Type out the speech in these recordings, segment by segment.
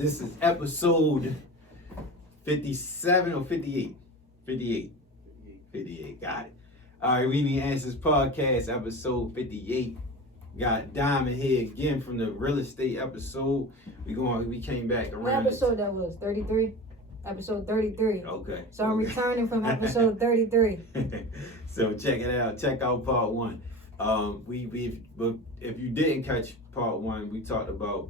This is episode 57 or 58? 58. 58, got it. All right, We Need Answers podcast, episode 58. Got Diamond here again from the real estate episode. We came back around. What episode that was? 33? Episode 33. Okay. So I'm returning from episode 33. So check it out. Check out part one. But if you didn't catch part one, we talked about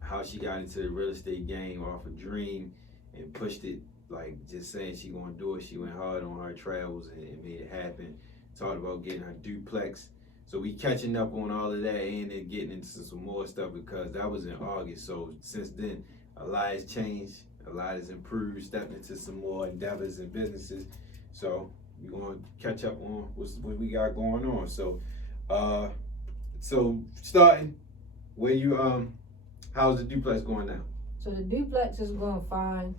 how she got into the real estate game off a dream and pushed it, like just saying she gonna do it. She went hard on her travels and made it happen. Talked about getting her duplex. So we catching up on all of that and then getting into some more stuff because that was in August. So since then, a lot has changed, a lot has improved, stepped into some more endeavors and businesses. So we're gonna catch up on what we got going on. So starting where you how's the duplex going now? So the duplex is going fine.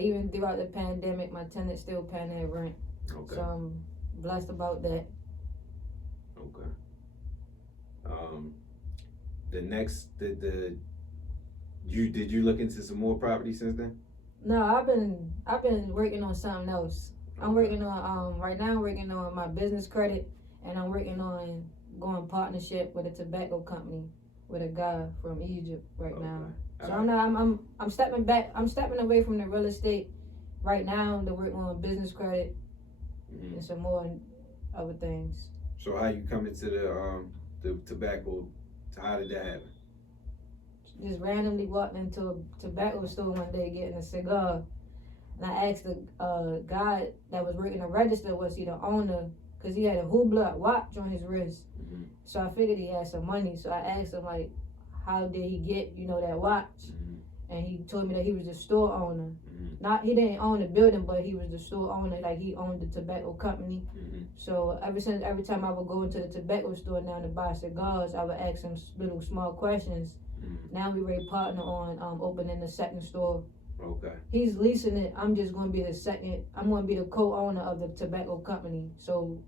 Even throughout the pandemic, my tenants still paying their rent. Okay. So I'm blessed about that. Okay. Did you look into some more property since then? No, I've been working on something else. I'm working on right now. I'm working on my business credit, and I'm working on going partnership with a tobacco company with a guy from Egypt right now. So I'm stepping back. I'm stepping away from the real estate right now to work on business credit and some more other things. So how you come into the tobacco? How did that happen? Just randomly walked into a tobacco store one day getting a cigar, and I asked the guy that was working the register, was he the owner? Because he had a Hublot watch on his wrist. Mm-hmm. So I figured he had some money. So I asked him, like, how did he get, that watch? Mm-hmm. And he told me that he was the store owner. Mm-hmm. He didn't own the building, but he was the store owner. Like, he owned the tobacco company. Mm-hmm. So every time I would go into the tobacco store now to buy cigars, I would ask him little small questions. Mm-hmm. Now we ready partner on opening the second store. Okay. He's leasing it. I'm just going to be I'm going to be the co-owner of the tobacco company. So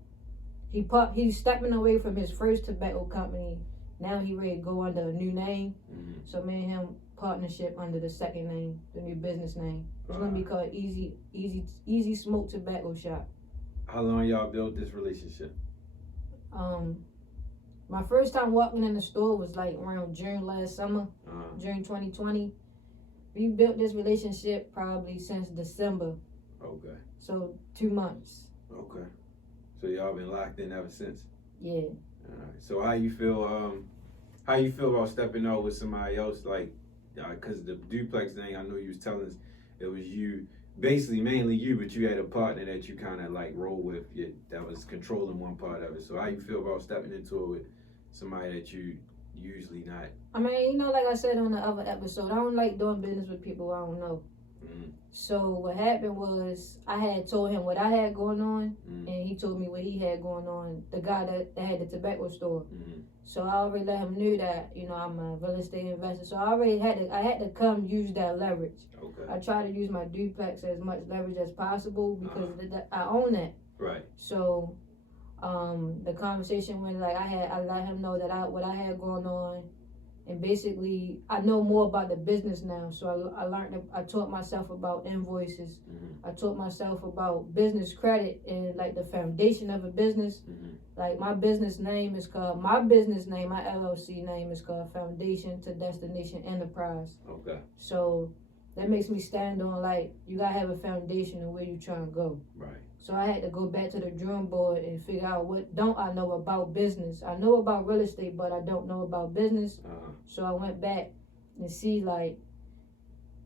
he's stepping away from his first tobacco company. Now he ready to go under a new name. Mm-hmm. So me and him partnership under the second name, the new business name. It's going to be called Easy Smoke Tobacco Shop. How long y'all built this relationship? My first time walking in the store was like around June last summer, June 2020. We built this relationship probably since December. Okay. So 2 months. Okay. So y'all been locked in ever since? Yeah. All right. So how you feel about stepping out with somebody else, like, because the duplex thing, I know you was telling us it was you, basically mainly you, but you had a partner that you kind of like roll with, that was controlling one part of it. So how you feel about stepping into it with somebody that you usually not? I mean, like I said on the other episode, I don't like doing business with people I don't know. Mm-hmm. So what happened was I had told him what I had going on, and he told me what he had going on, the guy that had the tobacco store. Mm-hmm. So I already let him know that, I'm a real estate investor. So I had to come use that leverage. Okay. I try to use my duplex as much leverage as possible because I own that. Right. So the conversation went like I let him know that what I had going on, and basically I know more about the business now. So I taught myself about invoices. Mm-hmm. I taught myself about business credit and like the foundation of a business. Mm-hmm. Like my LLC name is called Foundation to Destination Enterprise. Okay. So that makes me stand on like you gotta have a foundation of where you're trying to go. Right. So I had to go back to the drawing board and figure out what don't I know about business. I know about real estate, but I don't know about business. Uh-huh. So I went back and see like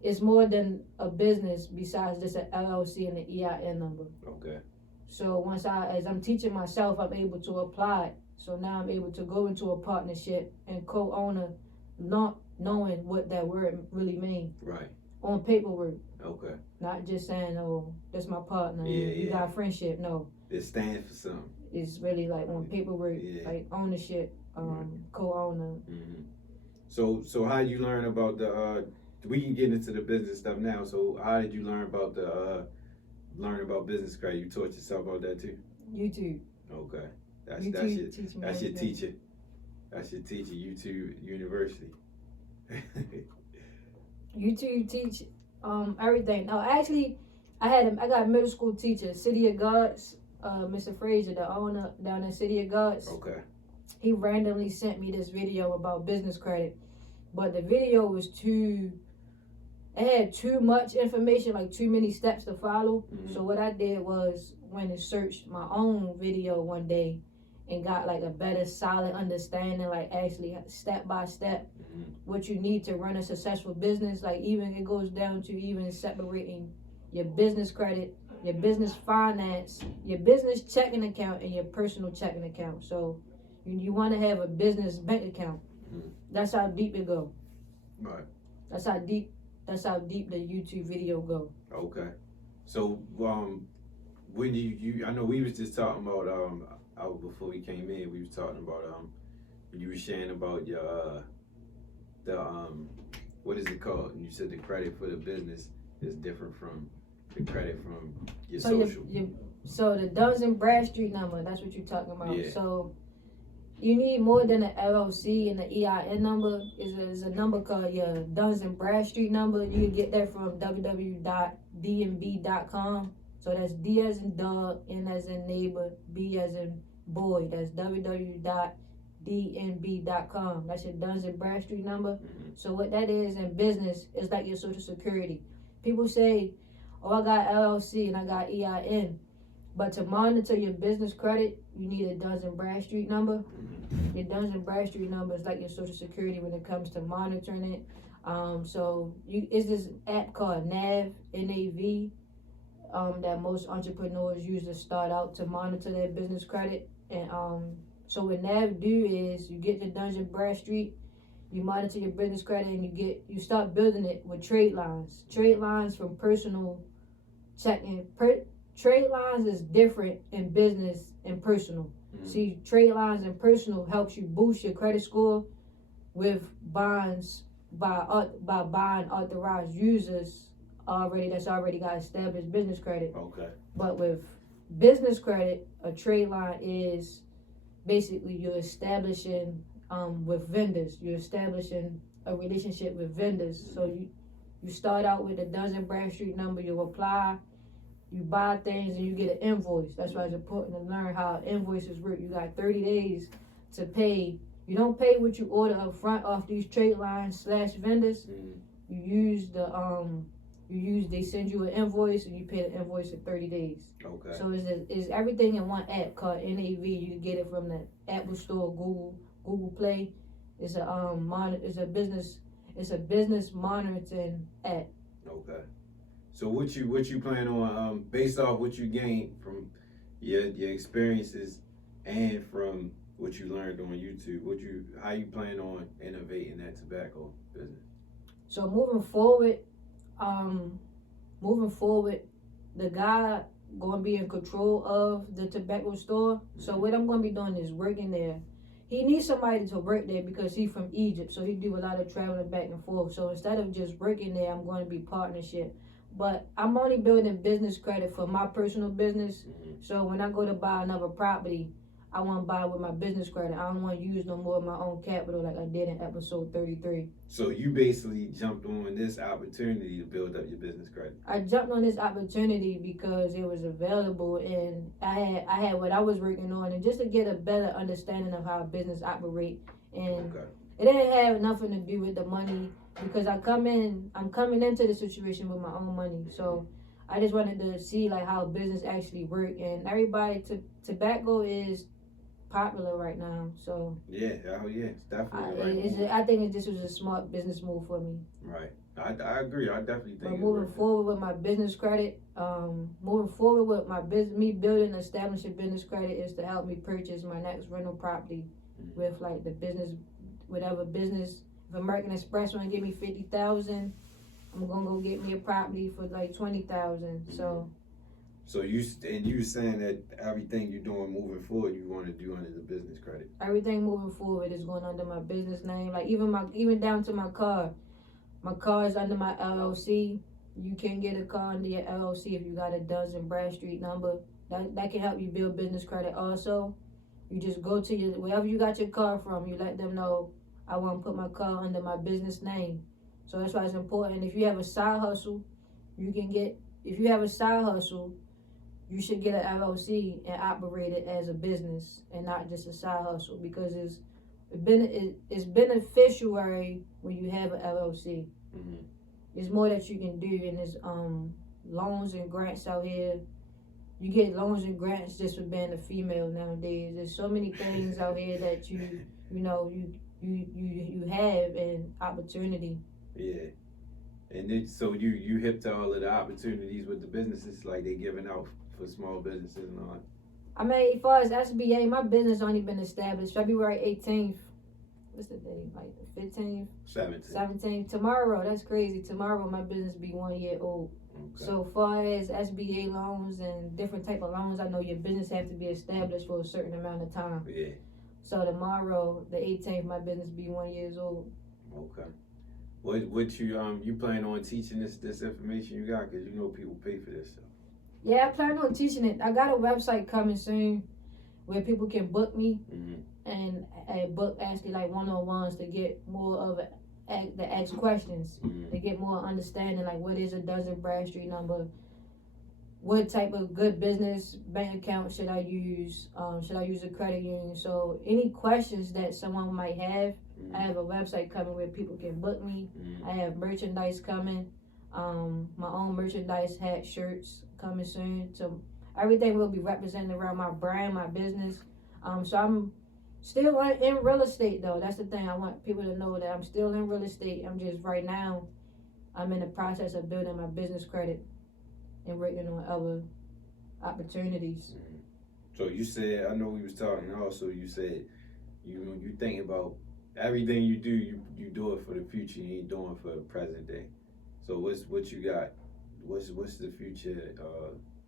it's more than a business besides just an LLC and an EIN number. Okay. So as I'm teaching myself, I'm able to apply it. So now I'm able to go into a partnership and co-owner, not knowing what that word really means. Right. On paperwork. Okay. Not just saying, oh, that's my partner. You got friendship. No. It stands for something. It's really like on paperwork, like ownership, co-owner. Mm-hmm. So how did you learn about we can get into the business stuff now. So how did you learn about business credit? You taught yourself about that too? YouTube. Okay. That's your teacher. That's your teacher, YouTube University. YouTube teach everything. No, actually, I got a middle school teacher, City of Gods, Mr. Frazier, the owner down in City of Gods. Okay. He randomly sent me this video about business credit, but the video was it had too much information, like too many steps to follow. Mm-hmm. So what I did was went and searched my own video one day and got like a better solid understanding, like actually step by step what you need to run a successful business. Like even it goes down to even separating your business credit, your business finance, your business checking account, and your personal checking account. So you want to have a business bank account. That's how deep it go. Right. That's how deep the YouTube video go. Okay. So when you I know we was just talking about before we came in, we was talking about you were sharing about your the what is it called? And you said the credit for the business is different from the credit from your social. So the Duns and Bradstreet number, that's what you're talking about. Yeah. So you need more than an LLC and the EIN number. Is a number called your Duns and Bradstreet number. You can get that from www.dnb.com. So that's D as in dog, N as in neighbor, B as in boy. That's www.dnb.com. That's your Duns and Bradstreet number. Mm-hmm. So what that is in business is like your Social Security. People say, oh, I got LLC and I got EIN. But to monitor your business credit, you need a Duns and Bradstreet number. Your Duns and Bradstreet number is like your Social Security when it comes to monitoring it. So it's this app called NAV, N-A-V, that most entrepreneurs use to start out to monitor their business credit. And so what NAV do is you get the Duns and Bradstreet, you monitor your business credit, and you start building it with trade lines. Trade lines from personal checking. Trade lines is different in business and personal. Mm-hmm. See, trade lines and personal helps you boost your credit score with bonds by buying authorized users that's already got established business credit. Okay. But with business credit, a trade line is basically you're establishing with vendors. You're establishing a relationship with vendors. Mm-hmm. So you start out with the Duns and Bradstreet number. You apply. You buy things and you get an invoice. That's why it's important to learn how invoices work. You got 30 days to pay. You don't pay what you order up front off these trade lines / vendors. Mm-hmm. They send you an invoice and you pay the invoice in 30 days. Okay. So it's everything in one app called NAV. You can get it from the Apple Store, Google Play. It's a business monitoring app. Okay. So what you plan on based off what you gained from your experiences and from what you learned on YouTube? How you plan on innovating that tobacco business? So moving forward, the guy gonna be in control of the tobacco store. Mm-hmm. So what I'm gonna be doing is working there. He needs somebody to work there because he's from Egypt, so he do a lot of traveling back and forth. So instead of just working there, I'm going to be partnership. But I'm only building business credit for my personal business. Mm-hmm. So when I go to buy another property, I want to buy with my business credit. I don't want to use no more of my own capital like I did in episode 33. So you basically jumped on this opportunity to build up your business credit. I jumped on this opportunity because it was available, and I had what I was working on, and just to get a better understanding of how business operate. And It didn't have nothing to do with the money, because I'm coming into the situation with my own money. So I just wanted to see like how business actually work, and everybody tobacco is popular right now. So it's definitely I think this was a smart business move for me. Right. I agree. I definitely think. But moving forward with my business credit, me building, establishing business credit is to help me purchase my next rental property with like the business, whatever business. If American Express want to give me $50,000, I'm gonna go get me a property for like $20,000. So you saying that everything you're doing moving forward, you want to do under the business credit? Everything moving forward is going under my business name. Like even down to my car. My car is under my LLC. You can get a car under your LLC if you got a Duns and Bradstreet number. That can help you build business credit also. You just go to wherever you got your car from, you let them know, I want to put my car under my business name. So that's why it's important. If you have a side hustle, if you have a side hustle, you should get an LLC and operate it as a business and not just a side hustle, because it's beneficial when you have an LLC. Mm-hmm. There's more that you can do, and there's loans and grants out here. You get loans and grants just for being a female nowadays. There's so many things out here that you have and opportunity. Yeah. And so you hip to all of the opportunities with the businesses, like they giving out for small businesses and all that? I mean, as far as SBA, my business only been established February 18th. What's the day? Like the 15th? 17th. Tomorrow, that's crazy. Tomorrow my business be 1 year old. Okay. So far as SBA loans and different type of loans, I know your business have to be established for a certain amount of time. Yeah. So tomorrow, the 18th, my business be 1 year old. Okay. What you plan on teaching this information you got? Because you know people pay for this stuff. Yeah, I plan on teaching it. I got a website coming soon where people can book me and book actually like one-on-ones to get more of the ask questions, to get more understanding, like what is a dozen Bradstreet number, what type of good business bank account should I use, should I use a credit union. So any questions that someone might have, I have a website coming where people can book me. I have merchandise coming, my own merchandise, hats, shirts coming soon. So everything will be represented around my brand, my business. So I'm still in real estate though. That's the thing. I want people to know that I'm still in real estate. I'm just right now, I'm in the process of building my business credit and working on other opportunities. So you said, I know we was talking also, you said you think about everything you do, you do it for the future. You ain't doing it for the present day. So what you got? What's the future?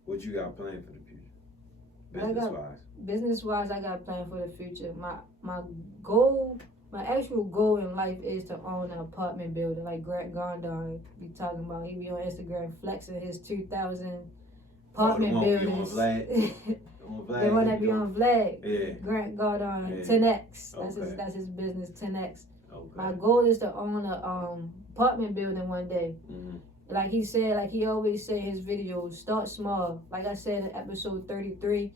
What you got planned for the future? Business wise, I got planned for the future. My goal, my actual goal in life is to own an apartment building like Grant Gondon be talking about. He be on Instagram flexing his 2,000 apartment buildings. The one that be on Vlad. Yeah. Grant Gondon, 10X. That's his business, 10X. Okay. My goal is to own a apartment building one day. Like he said, like he always say in his videos, start small. Like I said in episode 33,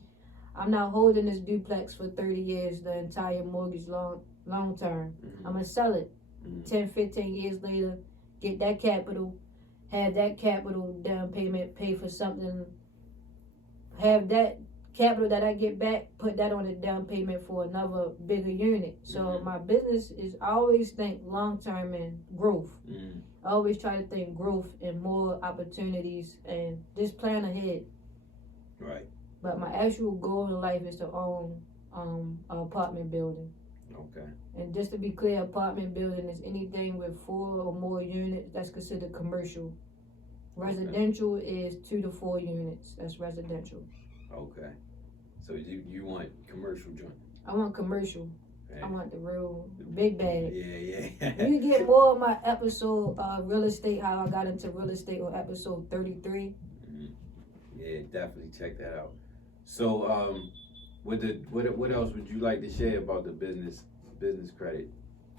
I'm not holding this duplex for 30 years, the entire mortgage long term. I'm going to sell it 10, 15 years later, get that capital, have that capital down payment, pay for something, have that capital that I get back, put that on a down payment for another bigger unit. So my business is, I always think long term and growth. I always try to think growth and more opportunities and just plan ahead. Right. But my actual goal in life is to own an apartment building. Okay. And just to be clear, apartment building is anything with 4 or more units that's considered commercial. Residential is 2 to 4 units. That's residential. Okay. So you want commercial joint? I want commercial. Okay. I want the real big bag. Yeah. You can get more of my episode real estate, how I got into real estate on episode 33. Yeah, definitely check that out. So what else would you like to share about the business credit?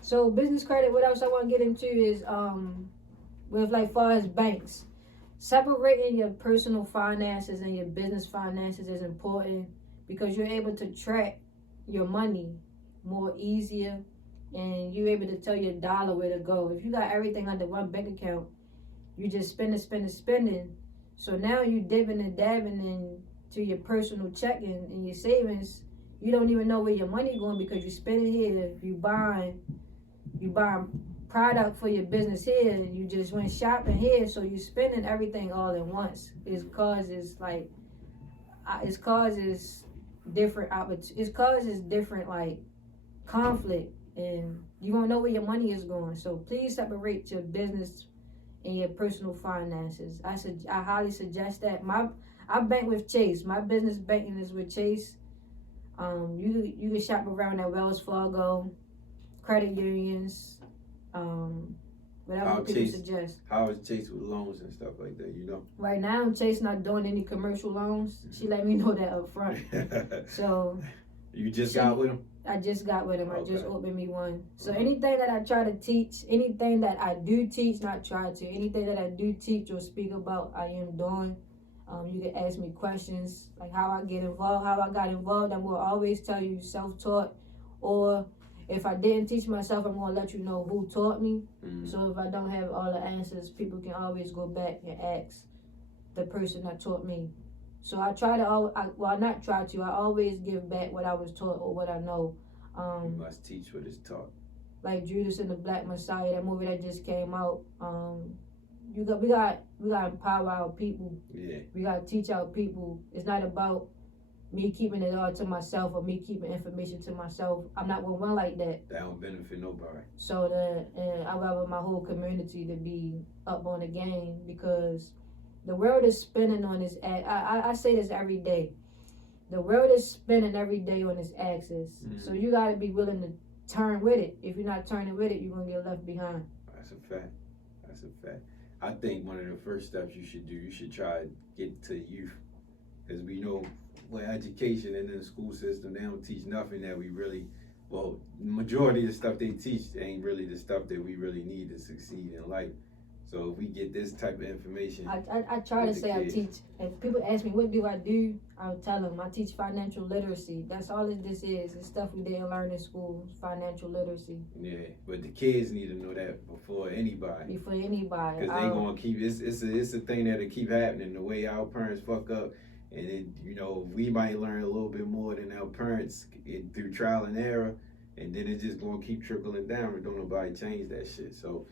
So business credit, what else I want to get into is with like far as banks. Separating your personal finances and your business finances is important because you're able to track your money more easier and you're able to tell your dollar where to go. If you got everything under one bank account, you just spending. So now you dipping and dabbing into your personal checking and your savings. You don't even know where your money going because you spending here, you buying product for your business here, you just went shopping here, so you spending everything all at once. It causes different like conflict, and you don't know where your money is going. So please separate your business and your personal finances. I highly suggest that. I bank with Chase. My business banking is with Chase. You can shop around at Wells Fargo, credit unions. Whatever people suggest. How is Chase with loans and stuff like that, you know? Right now, Chase not doing any commercial loans. She let me know that up front. So you just got with them? I just got with him. Okay. I just opened me one. So Mhm. anything that I try to teach, anything that I do teach, not try to, anything that I do teach or speak about, I am doing. You can ask me questions like how I get involved, how I got involved. I will always tell you self-taught, or if I didn't teach myself, I'm gonna let you know who taught me. So if I don't have all the answers, people can always go back and ask the person that taught me. So I try to, not try to, I always give back what I was taught or what I know. You must teach what is taught. Like Judas and the Black Messiah, that movie that just came out. We got to empower our people. Yeah. We got to teach our people. It's not about me keeping it all to myself or me keeping information to myself. I'm not gonna run like that. That don't benefit nobody. So I rather my whole community to be up on the game, because the world is spinning on this. I say this every day. The world is spinning every day on its axis. So you gotta be willing to turn with it. If you're not turning with it, you're gonna get left behind. That's a fact. That's a fact. I think one of the first steps you should do, you should try to get to youth, because we know with education and in the school system, they don't teach nothing that we really, well, the majority of the stuff they teach ain't really the stuff that we really need to succeed in life. So if we get this type of information, I try to say I teach. If people ask me what do I do, I'll tell them I teach financial literacy. That's all this is. It's stuff we didn't learn in school, financial literacy. Yeah, but the kids need to know that before anybody. Before anybody. Because they gonna keep, it's a thing that'll keep happening, the way our parents fuck up. And then, you know, we might learn a little bit more than our parents through trial and error. And then it's just gonna keep trickling down, and don't nobody change that shit. So,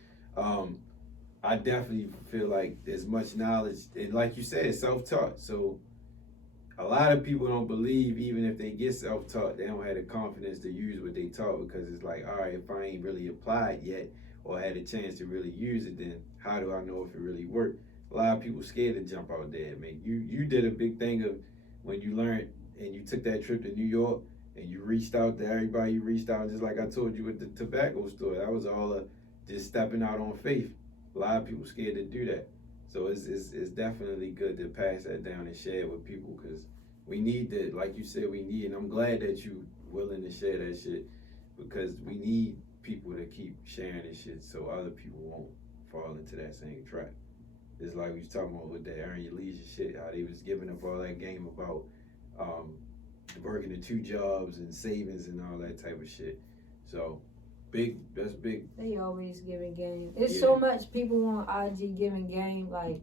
I definitely feel like there's much knowledge, and like you said, self-taught. So a lot of people don't believe, even if they get self-taught, they don't have the confidence to use what they taught, because it's like, all right, if I ain't really applied yet or had a chance to really use it, then how do I know if it really worked? A lot of people scared to jump out there, man. You did a big thing of when you learned and you took that trip to New York and you reached out to everybody. You reached out just like I told you with the tobacco store. That was all just stepping out on faith. A lot of people scared to do that. So it's definitely good to pass that down and share it with people, because we need that, like you said, we need, and I'm glad that you willing to share that shit, because we need people to keep sharing this shit so other people won't fall into that same trap. It's like we was talking about with that earn your leisure shit, how they was giving up all that game about working the 2 jobs and savings and all that type of shit. So that's big. They always giving game. It's so much people on IG giving game. Like,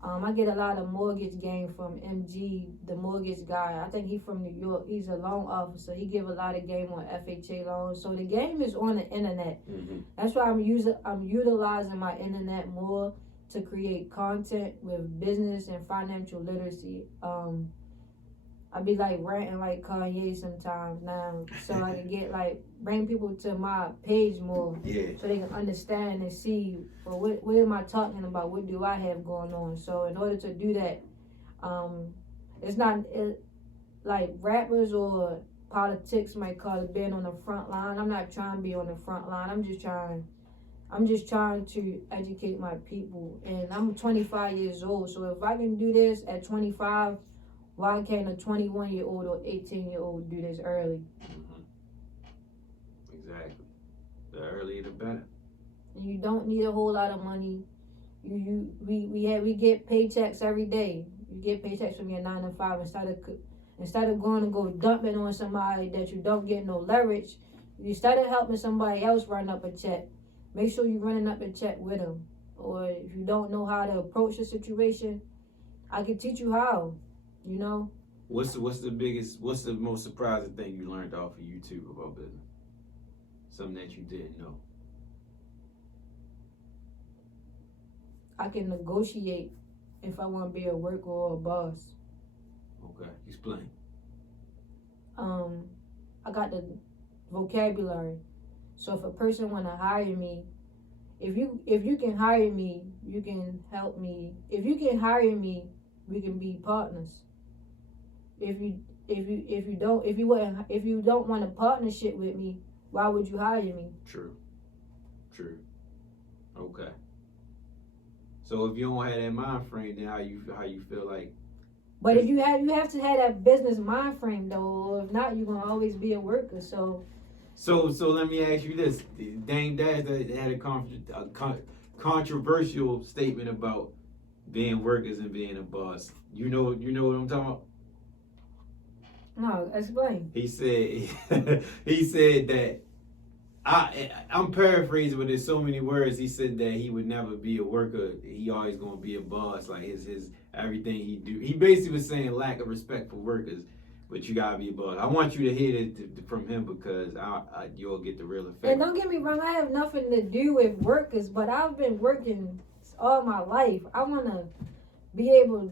I get a lot of mortgage game from MG, the mortgage guy. I think he's from New York. He's a loan officer. He give a lot of game on FHA loans. So the game is on the internet. That's why I'm utilizing my internet more to create content with business and financial literacy. I be like ranting like Kanye sometimes now, so I can get bring people to my page more, so they can understand and see, well, what am I talking about? What do I have going on? So in order to do that, it's not like rappers or politics might call it being on the front line. I'm not trying to be on the front line. I'm just trying to educate my people, and I'm 25 years old. So if I can do this at 25. Why can't a 21-year-old or 18-year-old do this early? Exactly. The earlier the better. And you don't need a whole lot of money. We get paychecks every day. You get paychecks from your 9 to 5 instead of going to go dumping on somebody that you don't get no leverage. Instead of helping somebody else run up a check, make sure you're running up a check with them. Or if you don't know how to approach a situation, I can teach you how. You know, what's the most surprising thing you learned off of YouTube about business? Something that you didn't know. I can negotiate if I want to be a worker or a boss. Okay, explain. I got the vocabulary. So if a person want to hire me, if you can hire me, you can help me. If you can hire me, we can be partners. If you don't want a partnership with me, why would you hire me? True. Okay. So if you don't have that mind frame, then how you feel like But if you have to have that business mind frame though, or if not, you're gonna always be a worker. So let me ask you this: Dame Dash had a controversial statement about being workers and being a boss. You know what I'm talking about? no, explain. He said he said that I'm paraphrasing, but there's so many words. He said that he would never be a worker. He always gonna be a boss. Like his everything he do. He basically was saying lack of respect for workers, but you gotta be a boss. I want you to hear it from him because you'll get the real effect. And don't get me wrong, I have nothing to do with workers, but I've been working all my life. I wanna be able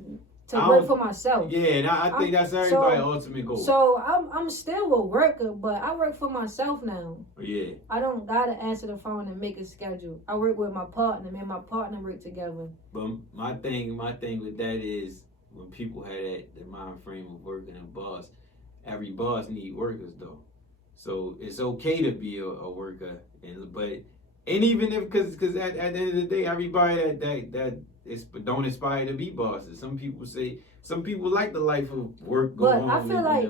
to work for myself. Yeah, and I think that's everybody's ultimate goal. So I'm still a worker, but I work for myself now. Yeah. I don't gotta answer the phone and make a schedule. I work with my partner. Me and my partner work together. But my thing with that is when people had the mind frame of working a boss, every boss need workers though. So it's okay to be a worker, and even if because at the end of the day, everybody that don't aspire to be bosses. Some people like the life of work. But I feel like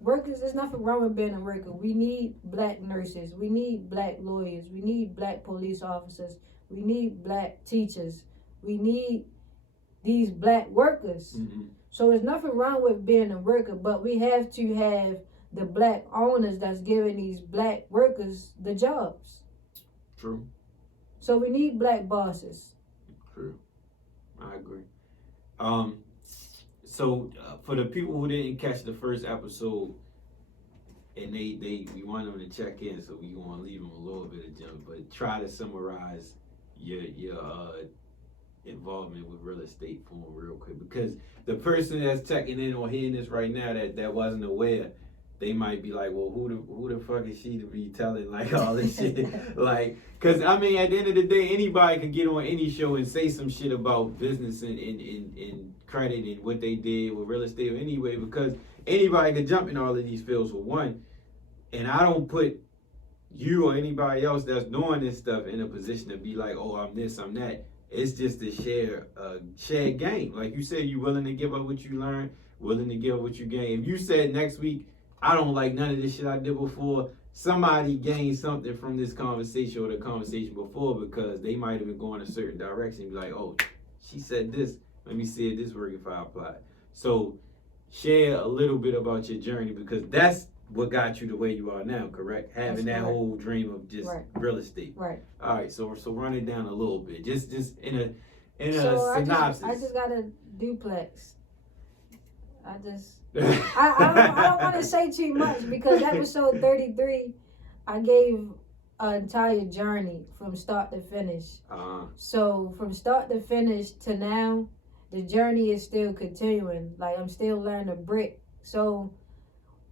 workers. There's nothing wrong with being a worker. We need black nurses. We need black lawyers. We need black police officers. We need black teachers. We need these black workers. Mm-hmm. So there's nothing wrong with being a worker, but we have to have the black owners that's giving these black workers the jobs. True. So we need black bosses. True. I agree. So for the people who didn't catch the first episode, and we want them to check in, so we want to leave them a little bit of junk, but try to summarize your involvement with real estate for them real quick, because the person that's checking in or hearing this right now that wasn't aware, they might be like, well, who the fuck is she to be telling like all this shit? Like, cause I mean, at the end of the day, anybody can get on any show and say some shit about business and credit and what they did with real estate anyway, because anybody can jump in all of these fields for one. And I don't put you or anybody else that's doing this stuff in a position to be like, oh, I'm this, I'm that. It's just a shared game. Like you said, you willing to give up what you learned, willing to give up what you gain. If you said next week, I don't like none of this shit I did before, somebody gained something from this conversation or the conversation before, because they might have been going a certain direction and be like, oh, she said this. Let me see if this works if I apply it. So share a little bit about your journey, because that's what got you the way you are now, correct? Having that whole dream of just real estate. Right. All right, so run it down a little bit. Just in a so synopsis. I just got a duplex. I don't want to say too much, because episode 33, I gave an entire journey from start to finish. So from start to finish to now, the journey is still continuing. Like I'm still learning to brick. So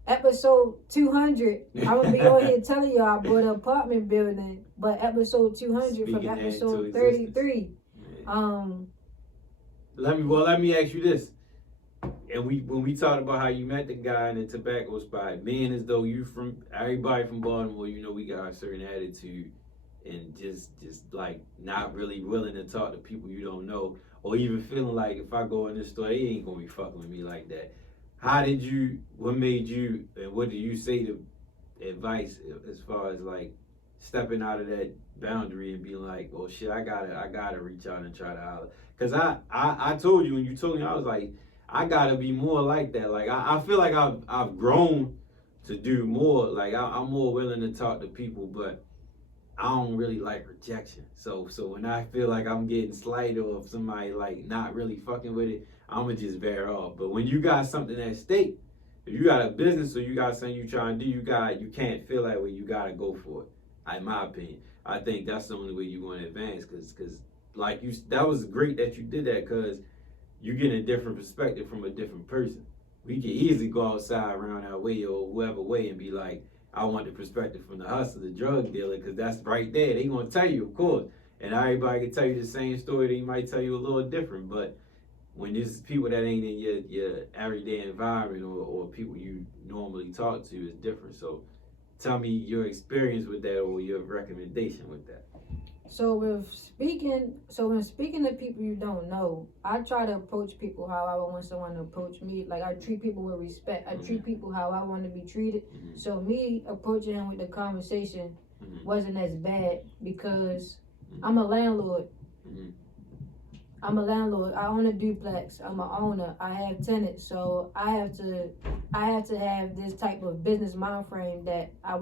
episode 200, I'm gonna be on here telling you I bought an apartment building. But episode 200 from episode 33. Let me ask you this. And when we talked about how you met the guy in the tobacco spot, being as though you from everybody from Baltimore, we got a certain attitude and just like not really willing to talk to people you don't know, or even feeling like if I go in this store, they ain't gonna be fucking with me like that. What made you, and what do you say to advice as far as like stepping out of that boundary and being like, oh shit, I gotta reach out and try to holler? Cause I told you when you told me, I was like, I gotta be more like that. Like I feel like I've grown to do more. Like I'm more willing to talk to people, but I don't really like rejection. So when I feel like I'm getting slighted, or if somebody like not really fucking with it, I'ma just bear off. But when you got something at stake, if you got a business or you got something you trying to do, you can't feel that way. You gotta go for it. In my opinion, I think that's the only way you're going to advance. Cause like that was great that you did that, cause you get a different perspective from a different person. We can easily go outside around our way or whoever way and be like, I want the perspective from the hustler, the drug dealer, because that's right there. They gonna tell you, of course. And everybody can tell you the same story. They might tell you a little different. But when there's people that ain't in your everyday environment or people you normally talk to, is different. So tell me your experience with that or your recommendation with that. So when speaking to people you don't know, I try to approach people how I would want someone to approach me. Like I treat people with respect. I treat people how I want to be treated. So me approaching him with the conversation wasn't as bad because I'm a landlord. I'm a landlord. I own a duplex. I'm an owner. I have tenants. So I have to have this type of business mind frame that I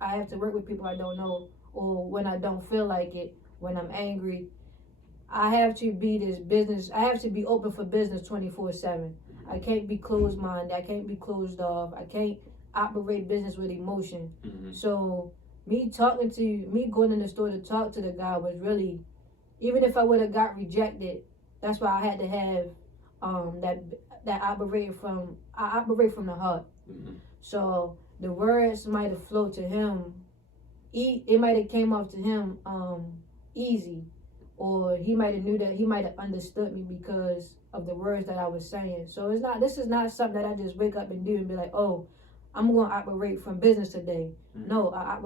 have to work with people I don't know, or when I don't feel like it, when I'm angry. I have to be open for business 24/7. I can't be closed minded. I can't be closed off. I can't operate business with emotion. So me going in the store to talk to the guy was really, even if I would have got rejected, that's why I had to have that I operate from the heart. So the words might have flowed to him. It might have came off to him easy, or he might have understood me because of the words that I was saying. So this is not something that I just wake up and do and be like, oh, I'm going to operate from business today. No, I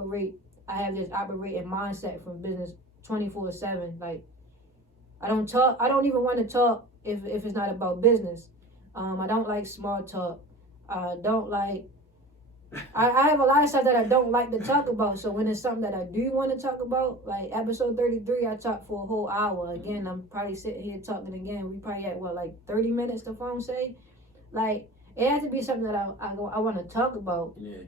have this operating mindset from business 24/7. Like I don't even want to talk if it's not about business. I don't like small talk. I have a lot of stuff that I don't like to talk about. So when it's something that I do want to talk about, like episode 33, I talked for a whole hour. Again, I'm probably sitting here talking again. We probably had 30 minutes, the phone say. Like it has to be something that I want to talk about. Yeah.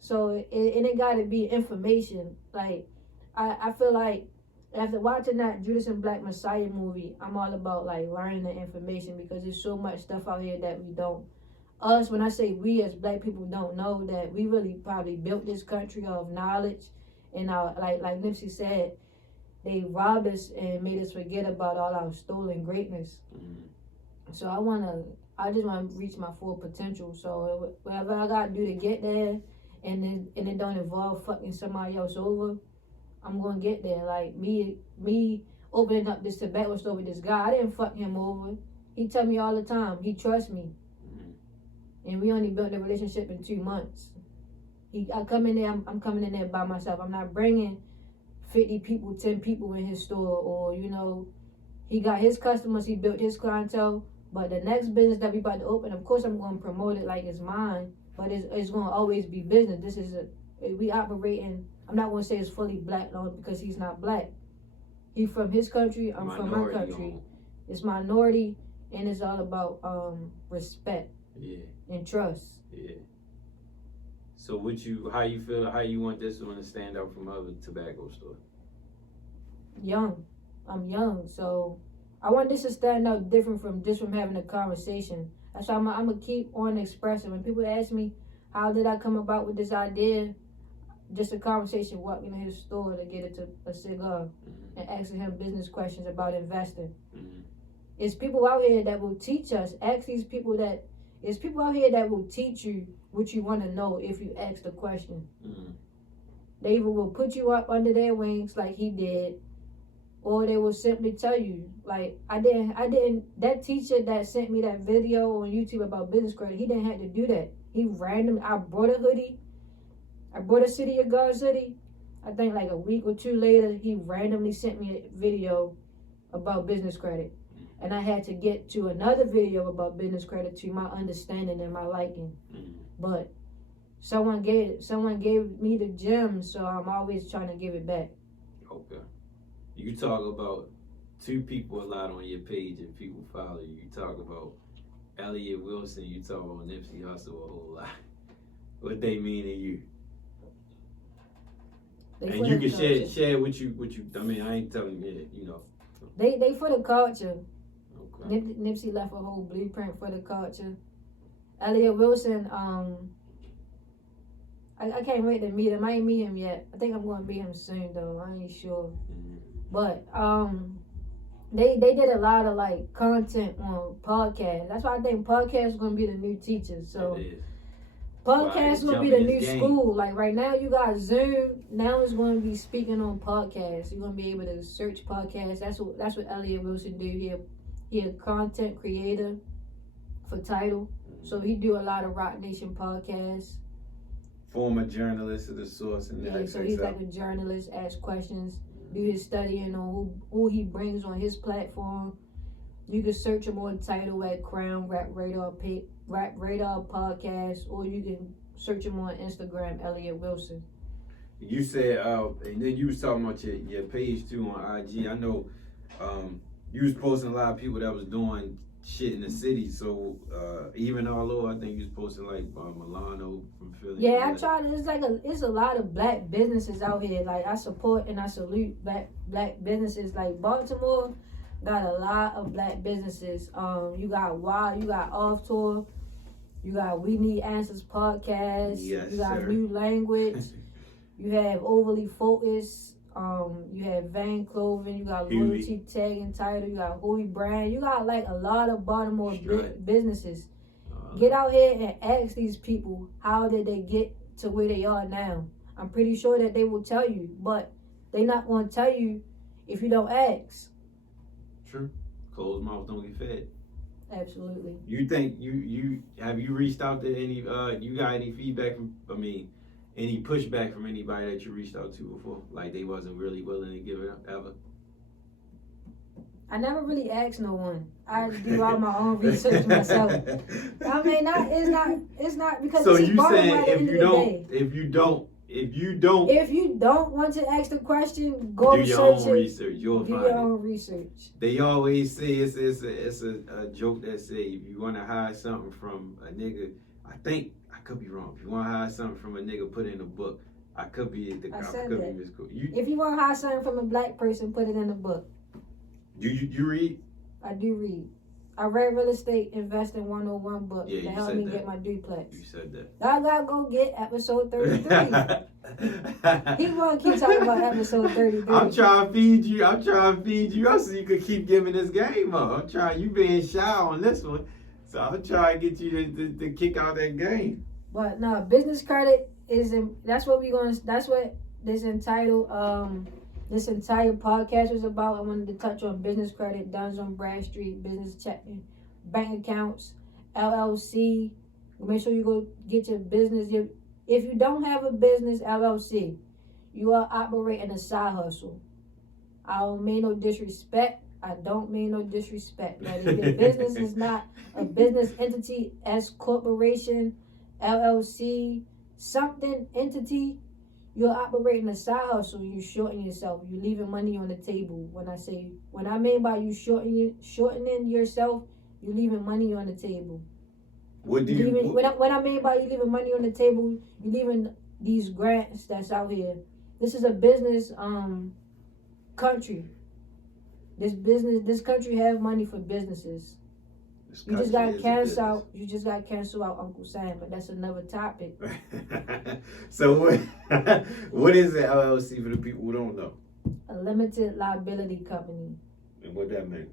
So it got to be information. Like I feel like after watching that Judas and Black Messiah movie, I'm all about like learning the information because there's so much stuff out here that we don't. When I say we as black people don't know that we really probably built this country of knowledge, and like Nipsey said, they robbed us and made us forget about all our stolen greatness. So I just want to reach my full potential. So whatever I gotta do to get there, and it don't involve fucking somebody else over, I'm gonna get there. Like me opening up this tobacco store with this guy, I didn't fuck him over. He tell me all the time he trusts me. And we only built a relationship in 2 months. I come in there, I'm coming in there by myself. I'm not bringing 50 people, 10 people in his store, or, he got his customers, he built his clientele. But the next business that we about to open, of course I'm going to promote it like it's mine, but it's going to always be business. We operating, I'm not going to say it's fully black owned because he's not black. He from his country, I'm from my country. It's minority, and it's all about respect. Yeah. And trust. Yeah. So how you want this one to stand out from other tobacco stores? I'm young, so I want this to stand out different from having a conversation. That's why I'm gonna keep on expressing. When people ask me how did I come about with this idea, just a conversation walking in his store to get it to a cigar and asking him business questions about investing. It's people out here that will teach us. There's people out here that will teach you what you want to know if you ask the question. They either will put you up under their wings like he did, or they will simply tell you. Like I didn't. That teacher that sent me that video on YouTube about business credit, he didn't have to do that. I bought a hoodie. I bought a City of God hoodie. I think like a week or two later, he randomly sent me a video about business credit. And I had to get to another video about business credit to my understanding and my liking. But someone gave me the gem, so I'm always trying to give it back. Okay. You talk about 2 people a lot on your page and people follow you. You talk about Elliott Wilson, you talk about Nipsey Hussle a whole lot. What they mean to you? And you can share what you I mean, I ain't telling you, They for the culture. Okay. Nipsey left a whole blueprint for the culture. Elliott Wilson, I can't wait to meet him. I ain't meet him yet. I think I'm going to meet him soon though. I ain't sure. But they did a lot of like content on podcasts. That's why I think podcasts are going to be the new teachers. So podcasts will be the new school. Like right now you got Zoom. Now it's going to be speaking on podcasts. You're going to be able to search podcasts. That's what Elliott Wilson do. He a content creator for Tidal. So he do a lot of Rock Nation podcasts. Former journalist of The Source and so he's like a journalist, asks questions. do his studying on who he brings on his platform. You can search him on title at Crown Rap Radar Podcast, or you can search him on Instagram, Elliot Wilson. You said, and then you was talking about your page too on IG. I know you was posting a lot of people that was doing shit in the city. So even although I think you was posting like Milano from Philly. Yeah, I try to. It's a lot of black businesses out here. Like I support and I salute black businesses. Like Baltimore got a lot of black businesses. You got Wild, you got Off Tour, you got We Need Answers podcast. Yes, you got sir. New Language. You have Overly Focused. You have Van Clothing. You got Loyalty Tag and Title. You got Hui Brand. You got like a lot of Baltimore businesses. Get out here and ask these people how did they get to where they are now. I'm pretty sure that they will tell you, but they not going to tell you if you don't ask. True. Closed mouth don't get fed. Absolutely. You think you have you reached out to any you got any feedback from any pushback from anybody that you reached out to before? Like they wasn't really willing to give it up ever? I never really asked no one. I do all my own research myself. I mean, it's not because so it's you saying if you don't want to ask the question, go do your search own research. You'll do find your it. own research. They always say it's a joke that say if you want to hide something from a nigga, I think I could be wrong. If you want to hide something from a nigga, put it in a book. I could be the I cop. said Could that. be Miss Cool. If you want to hide something from a black person, put it in a book. You read? I do read. I read Real Estate Investing 101 book Yeah, to you help said me that. get my duplex. You said that. I gotta go get episode 33. He wanna keep talking about episode 33. I'm trying to feed you. So you could keep giving this game up. I'm trying. You being shy on this one, so I'm trying to get you to kick out that game. But no, business credit that's what this this entire podcast was about. I wanted to touch on business credit, Duns on Bradstreet, business checking, bank accounts, LLC. Make sure you go get your business. If you don't have a business LLC, you are operating a side hustle. I don't mean no disrespect. But if your business is not a business entity, S corporation, LLC, something entity, you're operating a side hustle. You shorten yourself. You're leaving money on the table. When I mean by you shortening yourself, you're leaving money on the table. When I mean by you leaving money on the table, you're leaving these grants that's out here. This is a business country. This country have money for businesses. You just got to cancel out Uncle Sam, but that's another topic. So what is an LLC for the people who don't know? A limited liability company. And what that mean?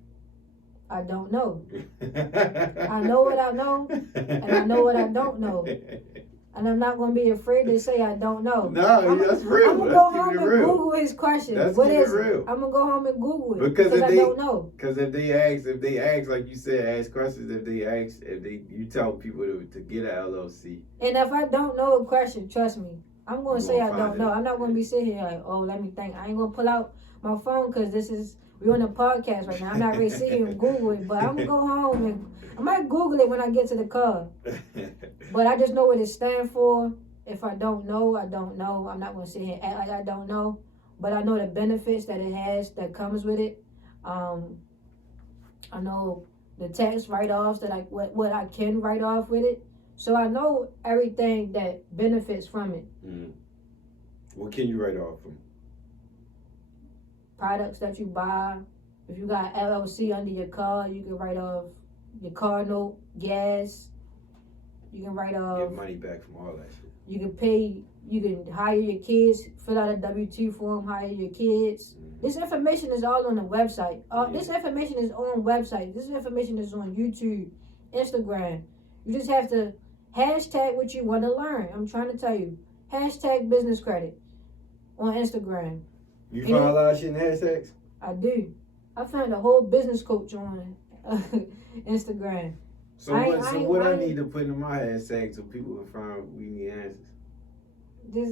I don't know. I know what I know, and I know what I don't know. And I'm not going to be afraid to say I don't know. No, that's real. I'm going to go home and Google his question. What is it? I'm going to go home and Google it because I don't know. Because if they ask, like you said, ask questions. You tell people to get an LLC. And if I don't know a question, trust me, I'm going to say I don't know. I'm not going to be sitting here like, oh, let me think. I ain't going to pull out my phone because we're on a podcast right now. I'm not ready to sit here and Google it, but I'm going to go home and I might Google it when I get to the car. But I just know what it stands for. If I don't know, I don't know. I'm not going to sit here and act like I don't know. But I know the benefits that it has, that comes with it. I know the tax write-offs what I can write off with it. So I know everything that benefits from it. Mm. What can you write off from? Products that you buy. If you got LLC under your car, you can write off your car note, gas. You can write off. Get money back from all that shit. You can hire your kids, fill out a W-2 form, hire your kids. Mm-hmm. This information is all on the website. This information is on website. This information is on YouTube, Instagram. You just have to hashtag what you want to learn. I'm trying to tell you. Hashtag business credit on Instagram. You find a lot of shit in hashtags? I do. I found a whole business coach on Instagram. So what I need to put in my hashtag so people can find We Need Answers? This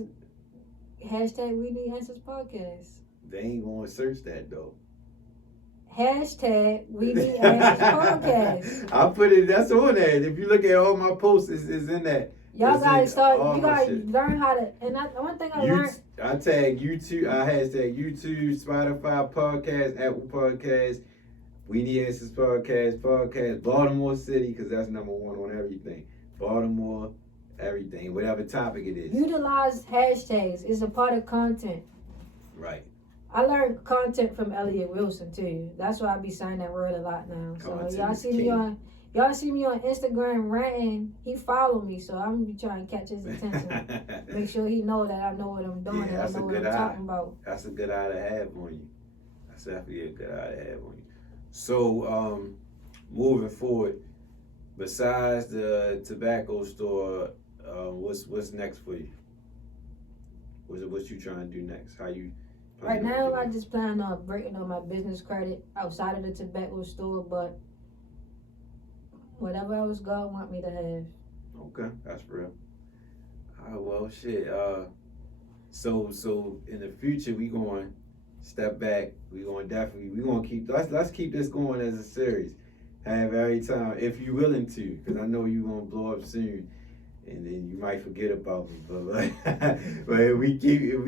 hashtag We Need Answers podcast. They ain't gonna search that though. Hashtag We Need Answers Podcast. I put it. That's on there. If you look at all my posts, it's in that. Y'all gotta start. You gotta shit. learn how to. And one thing I learned. I tag YouTube. I hashtag YouTube, Spotify podcast, Apple Podcast, We Need Answers podcast, Baltimore City, because that's number one on everything. Baltimore, everything, whatever topic it is. Utilize hashtags. It's a part of content. Right. I learned content from Elliot Wilson too. That's why I be saying that word a lot now. Content so y'all see me on Instagram ranting. He follow me, so I'm gonna be trying to catch his attention. Make sure he know that I know what I'm doing and I know what I'm talking about. That's a good eye to have on you. That's definitely a good eye to have on you. So, moving forward, besides the tobacco store, what's next for you? What you trying to do next? How you? Right now, I just plan on breaking up my business credit outside of the tobacco store, but whatever else God want me to have. Okay, that's real. Well, shit. So in the future, we going to step back. We going to keep. Let's keep this going as a series. Have every time, if you're willing to, because I know you're gonna blow up soon, and then you might forget about me. But if we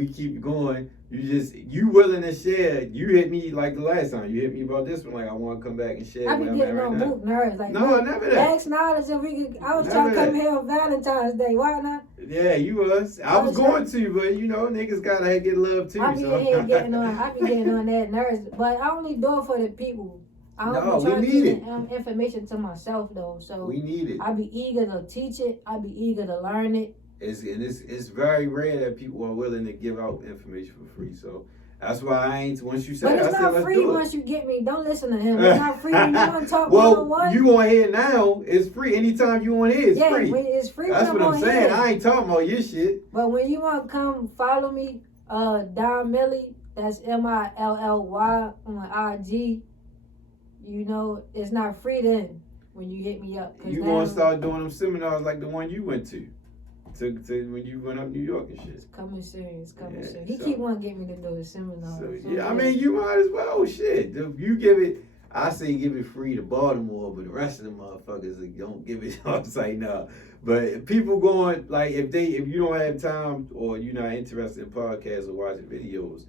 keep going, you willing to share. You hit me like the last time. You hit me about this one. Like I want to come back and share. I be getting on Mook nerves. Like no, never that. Ask Knowledge if we could. I was trying to come here on Valentine's Day. Why not? Yeah, you was. I was going to, but niggas gotta get love too. I be getting on that nerves, but I only do it for the people. I don't be trying to keep information to myself though, so we need it. I be eager to teach it. I be eager to learn it. It's very rare that people are willing to give out information for free. So that's why I ain't. Once you say, but it's not free once you get me. Don't listen to him. It's not free when you want to talk one-on-one. You on here now? It's free. Anytime you on here, it's free. Yeah, it's free. That's what I'm saying. I ain't talking about your shit. But when you want to come follow me, Don Millie, that's Milly on IG. It's not free then when you hit me up. You gonna start doing them seminars like the one you went to when you went up New York and shit. It's coming soon. He keep wanting to get me to do a seminar. I mean, you might as well. Shit, if you give it, I say give it free to Baltimore, but the rest of the motherfuckers don't give it. I'm saying no. But if people going like if you don't have time or you're not interested in podcasts or watching videos.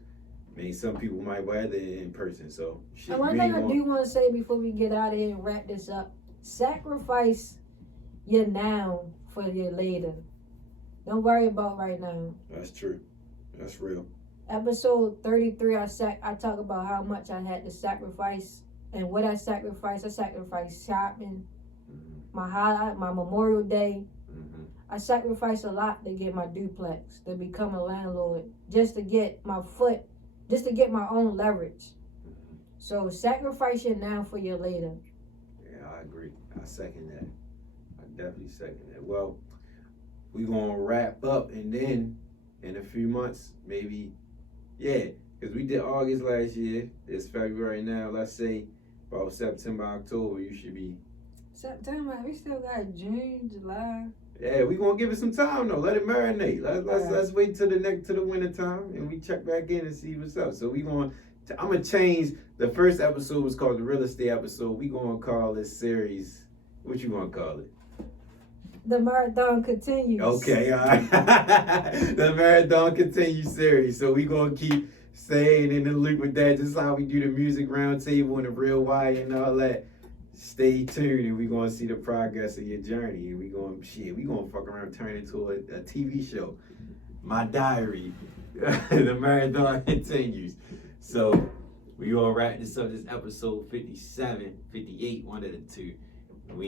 I mean, some people might rather in person, so shit. And one thing I do want to say before we get out of here and wrap this up, sacrifice your now for your later. Don't worry about right now. That's true. That's real. Episode 33, I talk about how much I had to sacrifice and what I sacrificed. I sacrificed shopping, my Memorial Day. I sacrificed a lot to get my duplex, to become a landlord, just to get my own leverage. So sacrifice your now for your later. Yeah, I agree. I second that. I definitely second that. Well, we're going to wrap up and then in a few months, maybe, because we did August last year. It's February now. Let's say about September, October, you should be. September, we still got June, July. Yeah, we're gonna give it some time though. Let it marinate. Let's wait till the winter time and we check back in and see what's up. So I'm gonna change. The first episode was called the real estate episode. We gonna call this series. What you gonna call it? The Marathon Continues. Okay, all right. The Marathon Continues series. So we gonna keep staying in the loop with that, just how we do the music roundtable and the real wire and all that. Stay tuned and we're gonna see the progress of your journey. And we gonna fuck around and turn into a TV show. My diary. The Marathon Continues. So we gonna wrap this up. This episode 57, 58, one of the two.